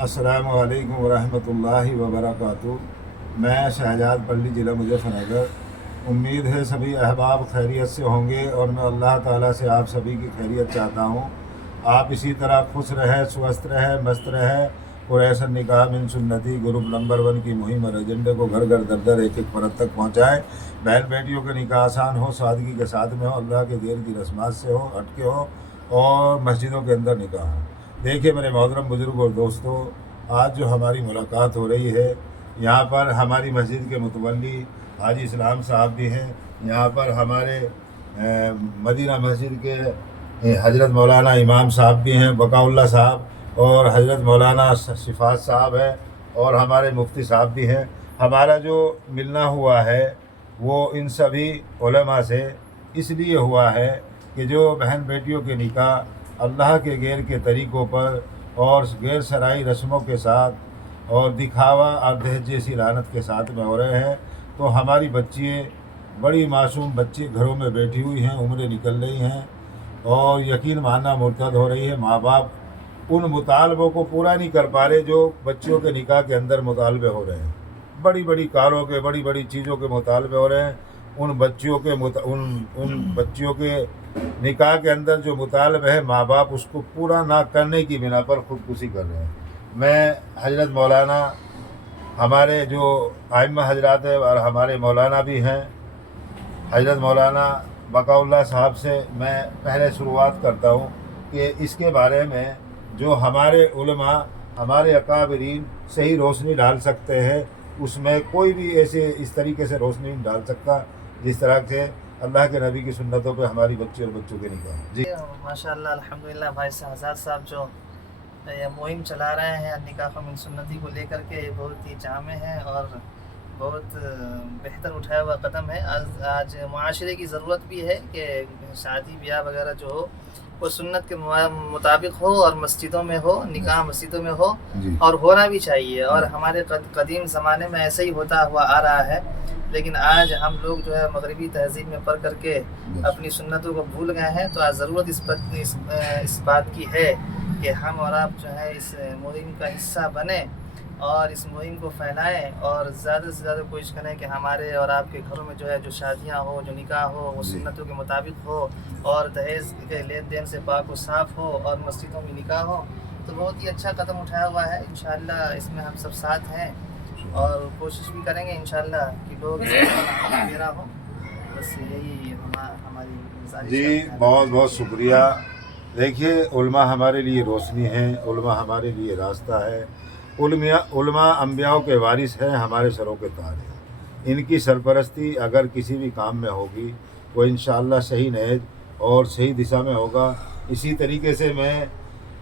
अस्सलाम वालेकुम वरहमतुल्लाहि वबरकातुहू। मैं शहजाद पल्ली ज़िला मुज़फ़्फ़रनगर। उम्मीद है सभी अहबाब खैरियत से होंगे और मैं अल्लाह ताला से आप सभी की खैरियत चाहता हूँ। आप इसी तरह खुश रहें, स्वस्थ रहें, मस्त रहें। कुरैशन निकाह मिन सुन्नती ग्रुप नंबर 1 की मुहिम और एजेंडे को घर घर दर दर एक एक परत तक पहुँचाएँ। बहन बेटियों के निकाह आसान हो, सादगी के साथ में हो, अल्लाह के देर की रस्मात से हो, हटके हो और मस्जिदों के अंदर निकाह हो। देखिए मेरे मोहतरम बुज़ुर्ग और दोस्तों, आज जो हमारी मुलाकात हो रही है, यहाँ पर हमारी मस्जिद के मुतवल्ली हाजी इस्लाम साहब भी हैं। यहाँ पर हमारे मदीना मस्जिद के हज़रत मौलाना इमाम साहब भी हैं, बकाउल्ला साहब, और हज़रत मौलाना शिफात साहब हैं, और हमारे मुफ्ती साहब भी हैं। हमारा जो मिलना हुआ है वो इन सभी उलमा से इसलिए हुआ है कि जो बहन बेटियों के निकाह अल्लाह के गैर के तरीक़ों पर और गैर शरई रस्मों के साथ और दिखावा और दहेज जैसी लानत के साथ में हो रहे हैं, तो हमारी बच्चियाँ बड़ी मासूम बच्ची घरों में बैठी हुई हैं, उम्रें निकल रही हैं और यकीन मानना मुर्तद हो रही है। माँ बाप उन मुतालबों को पूरा नहीं कर पा रहे जो बच्चियों के निकाह के अंदर मुतालबे हो रहे हैं। बड़ी बड़ी कारों के, बड़ी बड़ी चीज़ों के मुतालबे हो रहे हैं। उन बच्चियों के निकाह के अंदर जो मुतालबे है, माँ बाप उसको पूरा ना करने की बिना पर खुदकुशी कर रहे हैं। मैं हज़रत मौलाना, हमारे जो आइम्मा हजरात है और हमारे मौलाना भी हैं, हज़रत मौलाना बकाउल्ला साहब से मैं पहले शुरुआत करता हूँ कि इसके बारे में जो हमारे उलमा, हमारे अकाबरीन सही रोशनी डाल सकते हैं, उसमें कोई भी ऐसे इस तरीके से रोशनी नहीं डाल सकता जिस तरह से अल्लाह के नबी की सुन्नतों पे हमारी बच्ची और बच्चों के निकाह। जी माशाअल्लाह अल्हम्दुलिल्लाह भाई शहजाद साहब जो ये मुहिम चला रहे हैं निकाह मिन सुन्नती को लेकर के, ये बहुत ही जामे है और बहुत बेहतर उठाया हुआ कदम है। आज मुआशरे की ज़रूरत भी है कि शादी ब्याह वगैरह जो हो वो सुन्नत के मुताबिक हो और मस्जिदों में हो, निकाह मस्जिदों में हो और होना भी चाहिए। और हमारे कदीम ज़माने में ऐसे ही होता हुआ आ रहा है, लेकिन आज हम लोग जो है मगरबी तहजीब में पढ़ करके अपनी सुन्नतों को भूल गए हैं। तो आज ज़रूरत इस बात की है कि हम और आप जो है इस मुहिम का हिस्सा बने और इस मुहिम को फैलाएं और ज़्यादा से ज़्यादा कोशिश करें कि हमारे और आपके घरों में जो है जो शादियां हो, जो निकाह हो, वो सुन्नतों के मुताबिक हो और दहेज के लेन देन से पाक व साफ़ हो और मस्जिदों में निकाह हो। तो बहुत ही अच्छा कदम उठाया हुआ है। इंशाअल्लाह इसमें हम सब साथ हैं और कोशिश भी करेंगे इंशाअल्लाह कि लोग मेरा हो। बस यही हमारी जी, बहुत बहुत शुक्रिया। देखिए, उलमा हमारे लिए रोशनी है, उलमा हमारे लिए रास्ता है। उलमा अंबियाओं के वारिस हैं, हमारे सरों के ताज हैं। इनकी सरपरस्ती अगर किसी भी काम में होगी वो इंशाअल्लाह सही नहज और सही दिशा में होगा। इसी तरीके से मैं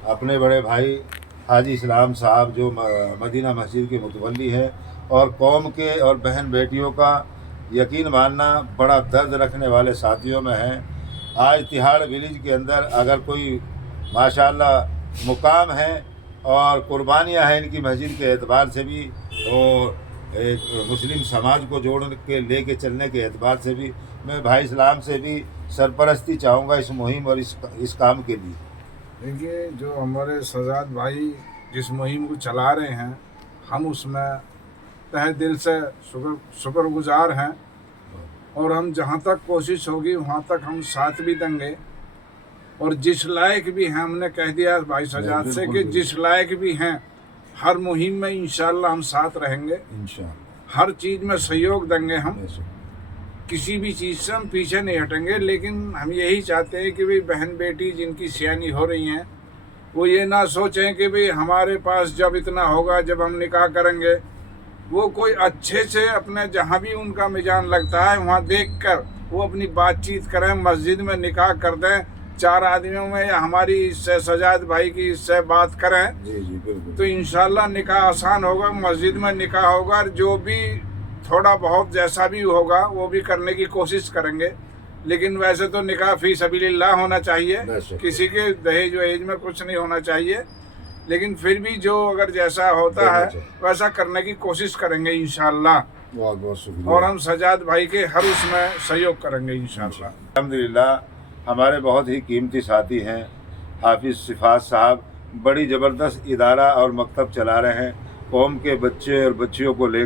अपने बड़े भाई हाजी इस्लाम साहब जो मदीना मस्जिद के मुतवल्ली हैं और कौम के और बहन बेटियों का यकीन मानना बड़ा दर्द रखने वाले साथियों में हैं। आज तिहाड़ विलेज के अंदर अगर कोई माशाअल्लाह मुकाम है और कुर्बानियाँ हैं इनकी मस्जिद के एतबार से भी और एक मुस्लिम समाज को जोड़ के लेके चलने के एतबार से भी, मैं भाई इस्लाम से भी सरपरस्ती चाहूँगा इस मुहिम और इस काम के लिए। देखिए, जो हमारे शहजाद भाई जिस मुहिम को चला रहे हैं, हम उसमें तहे दिल से शुक्रगुजार हैं और हम जहाँ तक कोशिश होगी वहाँ तक हम साथ भी देंगे और जिस लायक भी हैं, हमने कह दिया भाई शहजाद से कि जिस लायक भी हैं हर मुहिम में इंशाअल्लाह हम साथ रहेंगे, इंशाअल्लाह हर चीज़ में सहयोग देंगे। हम किसी भी चीज़ से हम पीछे नहीं हटेंगे, लेकिन हम यही चाहते हैं कि भाई बहन बेटी जिनकी सियानी हो रही हैं वो ये ना सोचें कि भाई हमारे पास जब इतना होगा, जब हम निकाह करेंगे, वो कोई अच्छे से अपने जहाँ भी उनका मिजान लगता है वहाँ देखकर वो अपनी बातचीत करें, मस्जिद में निकाह कर दें, 4 आदमियों में या हमारी इससे शहजाद भाई की इससे बात करें। जी जी बिल्कुल। तो इंशाअल्लाह निकाह आसान होगा, मस्जिद में निकाह होगा। जो भी थोड़ा बहुत जैसा भी होगा वो भी करने की कोशिश करेंगे, लेकिन वैसे तो निकाह फी सबीलिल्लाह होना चाहिए, किसी के दहेज वहेज में कुछ नहीं होना चाहिए। लेकिन फिर भी जो अगर जैसा होता है वैसा करने की कोशिश करेंगे इंशाअल्लाह। बहुत बहुत शुक्रिया। और हम शहजाद भाई के हर उसमें सहयोग करेंगे इंशाअल्लाह। अल्हम्दुलिल्लाह हमारे बहुत ही कीमती साथी हैं हाफिज़ शिफात साहब, बड़ी ज़बरदस्त इदारा और मकतब चला रहे हैं। कौम के बच्चे और बच्चियों को ले